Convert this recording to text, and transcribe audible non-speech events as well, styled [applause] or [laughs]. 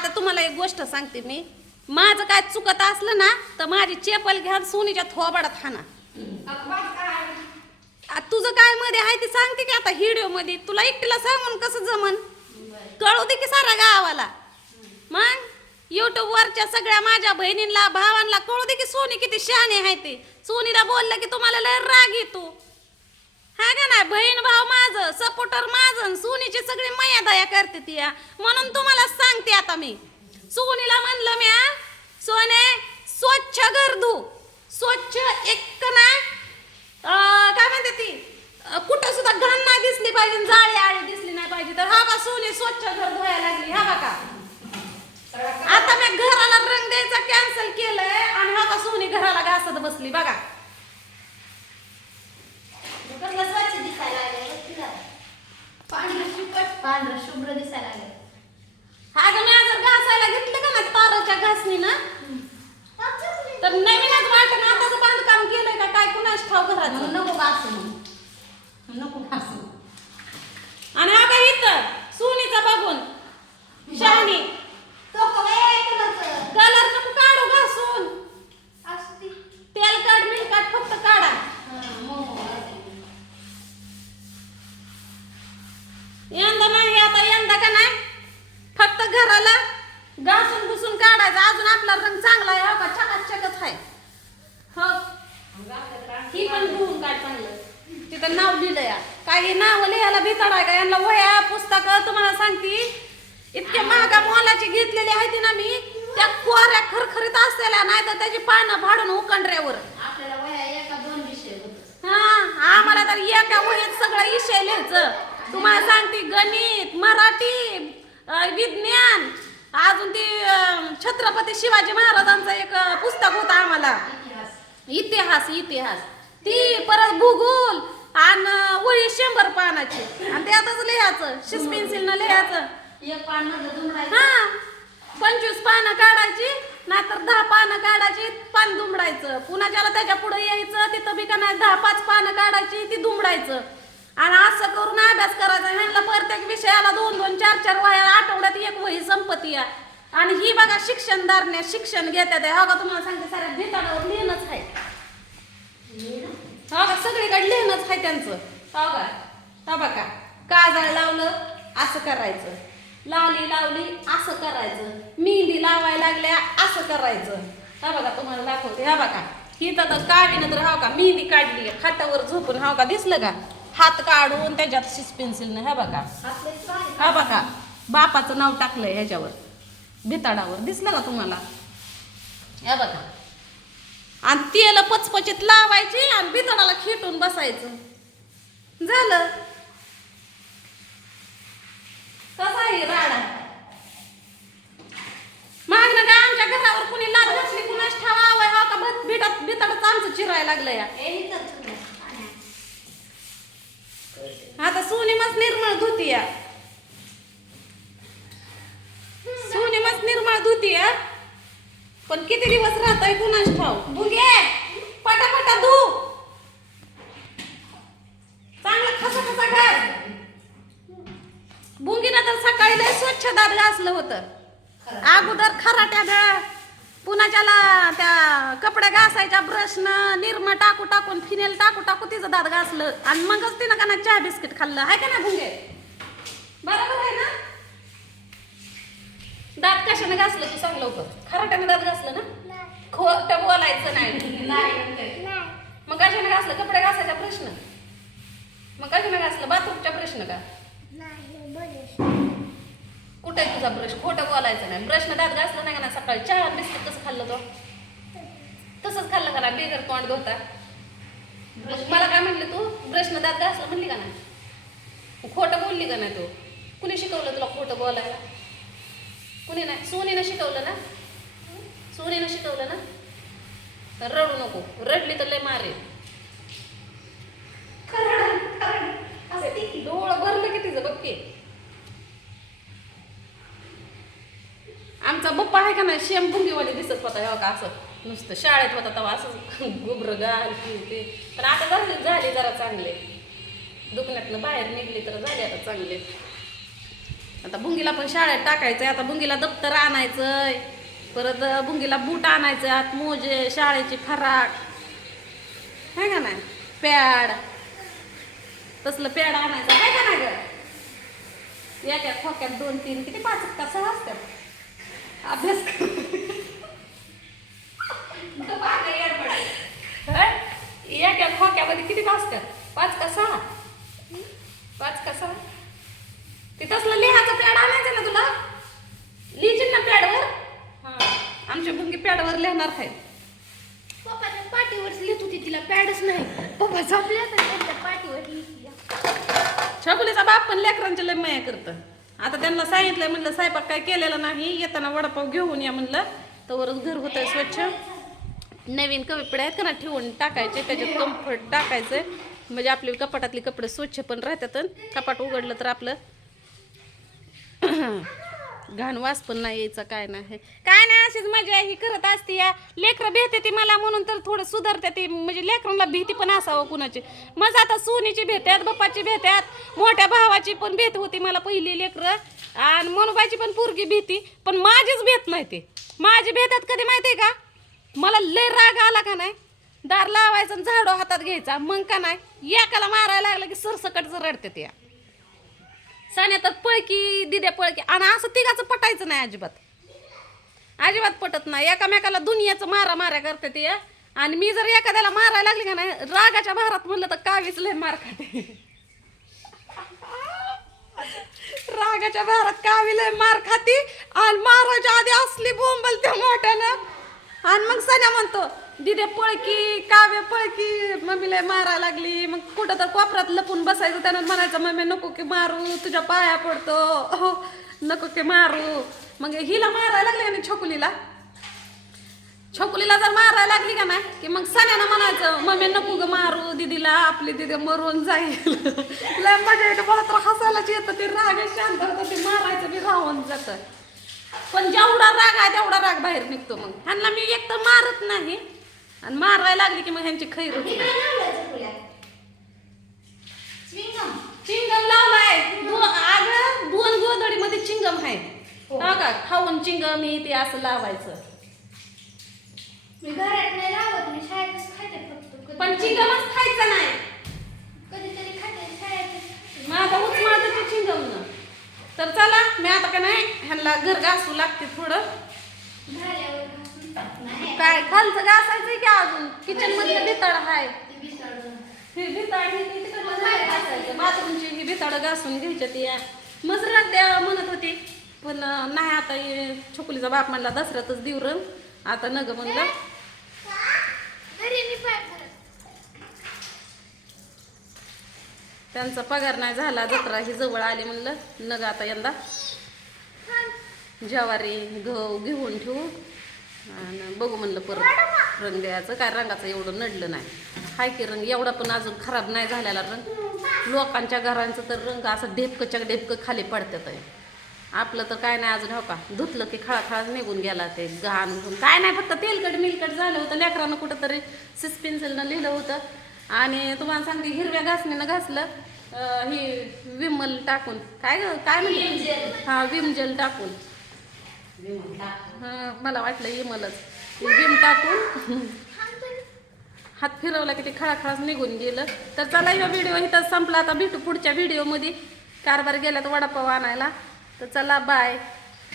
आता तुम्हाला एक गोष्ट सांगते मी. माझं काय चुकत असलं ना तर माझी चेपल घ्या सोनीच्या थोबाडात हाना. तुझं काय मध्ये आहे ते सांगते की आता व्हिडिओमध्ये? तुला एकटीला सांगून कसं जमन? कळू दे की सारा गावाला. मग? युट्यूबवरच्या सगळ्या माझ्या बहिणींना भावांना कळू दे की सोनी किती शहाणी आहे ते. सोनीला बोललं की तुम्हाला लय राग येतो. हा का नाही? बहीण भाव माझं सपोर्टर माझं सोनीची सगळी माया दया करते ती या. म्हणून तुम्हाला सांगते आता मी. सोनीला म्हणलं मी आ, सोने स्वच्छ घर धू. स्वच्छ एक ना अं, काय म्हणते ती? अं, कुठं सुद्धा घाण नाही दिसली पाहिजे जाळी आळी दिसली नाही पाहिजे. तर हा का सोनी स्वच्छ घर धुवायला लागली हा का? आता मी घराला रंग द्यायचा कॅन्सल केलंय आणि हा का सोनी घराला घासत बसली बघा कसलं स्वच्छ दिसायला लागलंय बघ तिला. पांढरं शुभ्र पांढरं शुभ्र दिसायला लागलंय. हा ग मी जर घासायला घेतलं का ना ताराच्या घासणीनं तर नवीनच वाटत आताच बांधकाम केलंय का काय कुणाच ठाव घरात नको घासू नको घासू. आणि हा का इथं सोनीचा बघून शहाणी तो का बाई कलरचं? कलर नको काढू घासून असू दे. तेल काढ मीठ काढ फक्त काढा हं, मग घासू. यंदा नाही आता यंदा का नाही. फक्त घराला घासून घुसून काढायचं. अजून आपला रंग चांगला आहे हो का? चकाचकच आहे. हो. ही पण धुवून काढ चांगलं. तिथं नाव लिहिलं या. काही नाव लिहायला भितड आहे का? यांना वह्या पुस्तकं तुम्हाला सांगते. इतके महागा मोलाची घेतलेली आहे ना मी. त्या कोऱ्या खरखरीत असलेल्या नाही तर त्याची पानं फाडून उकंड्यावर. हा आम्हाला तर एका वहीत सगळं विषय लिहायचं. तुम्हाला सांगते गणित मराठी विज्ञान अजून ती छत्रपती शिवाजी महाराजांचं एक पुस्तक होतं आम्हाला. इतिहास. इतिहास ती परत भूगोल आणि वही शंभर पानाची. आणि त्यातच लिहायचं शिस पेन्सिलनं लिहायचं. हा पंचवीस पानं काढायची नाहीतर दहा पानं काढायची पान दुमडायचं. पुन्हा ज्याला त्याच्या पुढे यायचं तिथं बी का नाही दहा पाच पानं काढायची ती दुमडायचं. आणि असं करून अभ्यास करायचा. ह्यांना प्रत्येक विषयाला दोन दोन चार चार वया आठवड्यात एक वही संपत्ती आहे. आणि ही बघा शिक्षणदारने शिक्षण घेतात हो अगं तुम्हाला सांगते साऱ्या भिताडावर लिहिणंच आहे. हो का सगळीकडे लिहिणंच आहे त्यांचं. हो का हो बघा काजळ लावलं असं करायचं. लावली लावली असं करायचं. मेहंदी लावायला लागल्या असं करायचं. हा बघा तुम्हाला दाखवते. हा बघा ही तर काढली नंतर हा का मेहंदी काढली खाटावर झोपून हा का दिसलं का? हात काढून त्याच्यात शिस पेन्सिलनं हा बघा. हा बघा. बापाचं नाव टाकलंय ह्याच्यावर. भिताडावर. दिसलं का तुम्हाला? या बघा. आणि तेल पचपचित लावायची आणि भिताडाला खेटून बसायचं. झालं? कसा आहे राडा? मागणं काय आमच्या घरावर कुणी लाद घातली कुणाच ठेवावं हा का भट- भिटात भिताडच आमचं चिरायला लागलं या ए, इथं तुला. पाण्या. आता सोनी मस्त निर्मळ धुती या सोनी मस्त निर्मळ धुती या पण किती दिवस राहतोय कुणाच ठाव बुगे पटापटा धु. चांगलं खसा खसा घास बुंगीनं तर सकाळी लय स्वच्छ दात घासलं होतं. अगोदर खराट्या द्या पुन्हा त्या कपड्या घासायच्या ब्रशनं निरमा टाकू टाकून फिनेल टाकू टाकू तिचं दात घासलं. आणि मगच तिनं का ना चहा बिस्किट खाल्लं. आहे का ना भुंगे? बरोबर आहे ना? दात कशाने घासलं तू सांग लवकर. खराट्याने दात घासलं ना? खोटं बोलायचं नाही. नाही. मग कशाने घासलं? कपडे घासायचा प्रश्न. मग कशाने घासलं? बाथरूमचा प्रश्न का? कुठे आहे तुझा ब्रश? खोटं बोलायचं नाही. ब्रशनं दात घासलं नाही का ना सकाळी चहा बिस्किट कसं खाल्लं तो? तसंच खाल्लं का ना बेगर तोंड धुता. मला काय म्हणले तू? ब्रशनं दात घासलं म्हणली का नाही? खोटं बोलली का नाही तू? कुणी शिकवलं तुला खोटं बोलायला? कुणी नाही? सोनीनं शिकवलं ना? सोनीनं शिकवलं ना? रडू नको. रडली तर लय मारे डोळं भरलं की तिचं बघ की आमचा बप्पा आहे का नाही? शेम भुंगीवाले दिसत होता हो का असं. नुसतं शाळेत होता तेव्हा असंच गुबर गाल की ते पण आता झाले जरा चांगले. दुकानातनं बाहेर निघले तर झाले आता चांगले. आता बुंगीला पण शाळेत टाकायचं आता बुंगीला दप्तर आणायचंय परत बुंगीला बूट आणायचं आत मोजे शाळेची फराक. हाय का नाही? पॅड. तसलं पॅड आणायचं. हाय का नाही ग? एका खोक्यात दोन तीन किती पाच का सहा असतात अभ्यास कर. हं? एका खोक्यामध्ये किती असतात पाच का सहा? पाच का सहा ते तसलं लिहायचं पॅड आणायचं ना तुला लिहिशील ना पॅडवर हा आमच्या बुंगी लिहिणार आहेत पप्पाच्या पाठीवर लिहित होती तिला पॅडच नाही. पप्पा झोपल्या तर त्यांच्या पाठीवर लिहिली छकुलीचा बाप पण लेकरांच्या लय माया करतं. आता त्यांना सांगितलंय म्हणलं स्वयंपाक काय केलेला नाही येताना वडापाव घेऊन या म्हणलं. तवरच घर होतंय स्वच्छ. नवीन कपडे आहेत का ना ठेवून टाकायचे त्याच्यात कम्फर्ट टाकायचं म्हणजे आपले कपाटातले कपडे स्वच्छ पण राहतात कपाट उघडलं तर आपलं घाण वास पण नाही यायचा काय नाही. काय नाही अशीच मजा ही करत असते या. लेकरं भेटते ती मला म्हणून तर थोडं सुधारते ती. म्हणजे लेकरांना भीती पण असावं कुणाची. मग आता सोनीची भेट्यात बाप्पाची भेट्यात मोठ्या भावाची पण भेट होती मला पहिली लेकरं. आणि मनुबाईची पण पोरगी भीती. पण माझीच भेट नाही ती. माझी भेटत कधी माहिती का? मला लय राग आला का नाही? दार लावायचं आणि झाडू हातात घ्यायचा. मग का नाही? एकाला मारायला लागलं की सरसकट रडते त्या. सान्या तर पैकी पळ की. आणि असं तिघाचं पटायचं नाही अजिबात. अजिबात पटत नाही. एकामेकाला दुनियाचं मारा माऱ्या करते ते आणि मी जर एखाद्याला मारायला लागली का नाही रागाच्या भारात म्हणलं तर कावीच लय मार खाते. रागाच्या भारात कावी लय मार खाती. आणि मारायच्या आधी असली बोंबल त्या मोठ्यानं. आणि मग सण्या म्हणतो दिदे पळकी काव्य पळकी. मम्मीला मारायला लागली. मग कुठं तर कोपरात लपून बसायचं त्यानं म्हणायचं मम्मी नको की मारू तुझ्या पाया पडतो. हो नको की मारू. मग हिला मारायला लागली आणि छोकुलीला? छोकुलीला जर मारायला लागली का नाही की मग सण्यानं म्हणायचं मम्मी नको ग मारू दिदीला आपली दिदी मरून जाईल. [laughs] लय मजा येते मला तर हसायलाच येतं ते राग शांत होतं ते मारायचं बी राहून जातं. पण जेवढा राग आहे तेवढा राग बाहेर निघतो मग. ह्यांना मी एक तर मारत नाही. आणि मारायला लागली की मग ह्यांची नाही चिंगम. लावलाय. अगं दोन गोधडीमध्ये चिंगम आहे. हो. का? खाऊन चिंगम हे ते असं लावायचं. पण चिंगमच खायचं नाही. मग आता उचमाळचं चिंगम न तर चला मी आता का नाही ह्यांना घर घासू लागते थोडं. काय? खालचं घासायचंय की अजून? किचन आहे ते विसरलं. ही ही नाही घासायचं बाथरूमची ही बिताड घासून घ्यायच्या ती. मसरात द्या म्हणत होती पण नाही आता छोकुलीचा बाप म्हणला दसऱ्यातच देऊ रंग. आता नग म्हणलं. त्यांचा पगार नाही झाला जत्रा ही जवळ आली म्हणलं. नग आता यंदा. ज्वारी गहू घेऊन ठेवू. आणि बघू म्हणलं परत रंग द्यायचं. काय रंगाचं एवढं नडलं नाही. हाय की रंग एवढा पण अजून खराब नाही झालेला रंग. लोकांच्या घरांचं तर रंग असं ढेपकच्या ढेपकं खाली पडतात आहे. आपलं तर काय नाही अजून हो का? धुतलं की खळाखळाच निघून गेला ते घाण काय नाही फक्त तेलकट मिलकट झालं होतं. लेकरानं कुठं तरी सिस पेन्सिलनं लिहिलं होतं. आणि तुम्हाला सांगते हिरव्या घासणीनं घासलं. ही विमल टाकून. काय काय म्हणते? हा विम जेल टाकून. हा, मला वाटलं इमलच विम टाकून हात फिरवला की ते खळाखळाच निघून गेलं. तर चला ह्यो व्हिडिओ इथं संपला. आता भेटू पुढच्या व्हिडिओमध्ये कारभार गेल्यात वडापाव आणायला. तर चला बाय